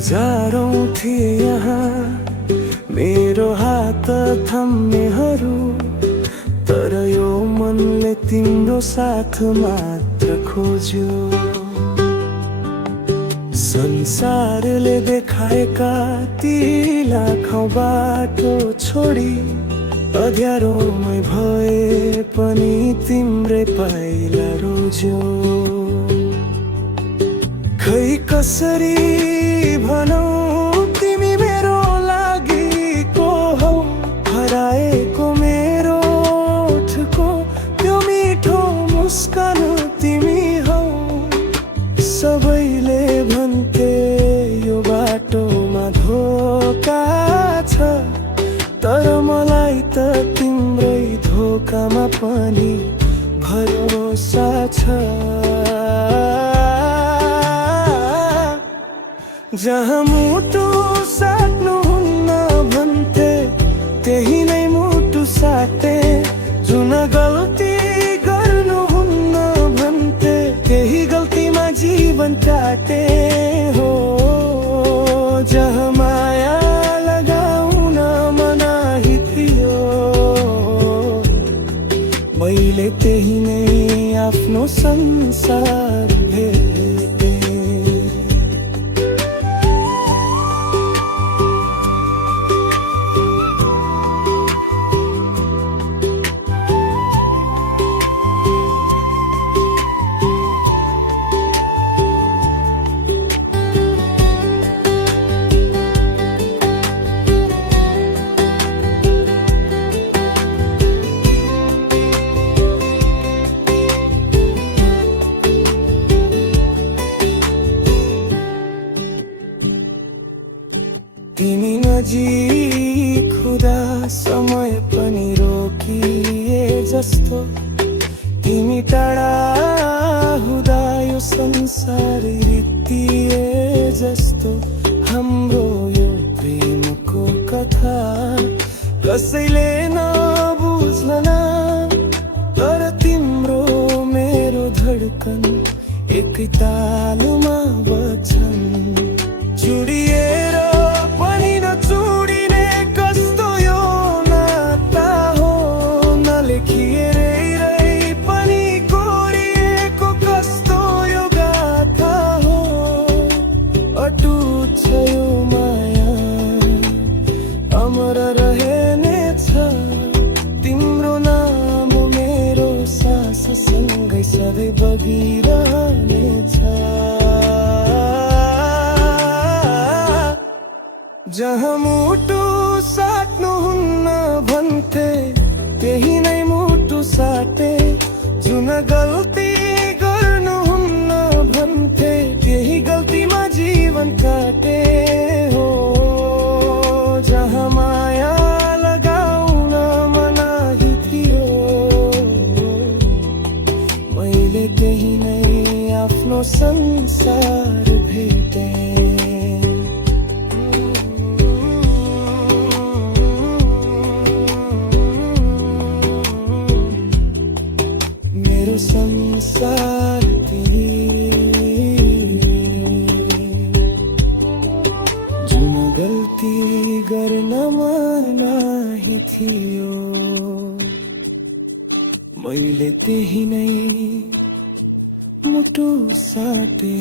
हजारौं थिए यहाँ मेरो हात थाम्नेहरू, तर यो मनले तिम्रो साथ मात्र खोज्यो। संसारले देखाएका ती लाखौं बाटो छोडी अँध्यारोमै भए पनि तिम्रै पाइला रोज्यो। खै कसरी भनौं तिमी मेरो लागि को हौ, हराएको मेरो ओठको त्यो मिठो मुस्कान तिमी हौ। सबैले भन्थे यो बाटोमा धोका छ, तर मलाई त तिम्रै धोकामा पनि भरोसा छ। जहाँ मुटु साट्नुहुन्न भन्थे त्यही नै मुटु साटे, जुन गल्ती गर्नुहुन्न भन्थे त्यही गल्तीमा जीवन काटे हो। जहाँ माया लगाउन मनाही थियो, मैले त्यही नै आफ्नो संसार भेटे। तिमी नजिक हुँदा समय पनि रोकिए जस्तो, तिमी टाढा हुँदा यो संसार रित्तिए जस्तो। हाम्रो यो प्रेमको कथा कसैले नबुझ्ला, तर तिम्रो मेरो धडकन एकै तालमा बज्छन्। चुडिएर पनि नचुडिने कस्तो यो नाता हो, नलेखिएरै पनि कोरिएको कस्तो यो गाथा हो। अटुट छ यो माया, अमर रहनेछ तिम्रो नाम मेरो सास सँगै सधैँ बगिरहनेछ। जहाँ मुटु साट्नुहुन्न भन्थे त्यही नै मुटु साटे, जुन गल्ती गर्नुहुन्न भन्थे त्यही गल्तीमा जीवन काटे हो। जहाँ माया लगाउन मनाही थियो, मैले त्यही नै आफ्नो संसार भेटे। मेरो संसार जुन गल्ती गर्न मनाही थियो, मैले त्यही नै मुटु साटे।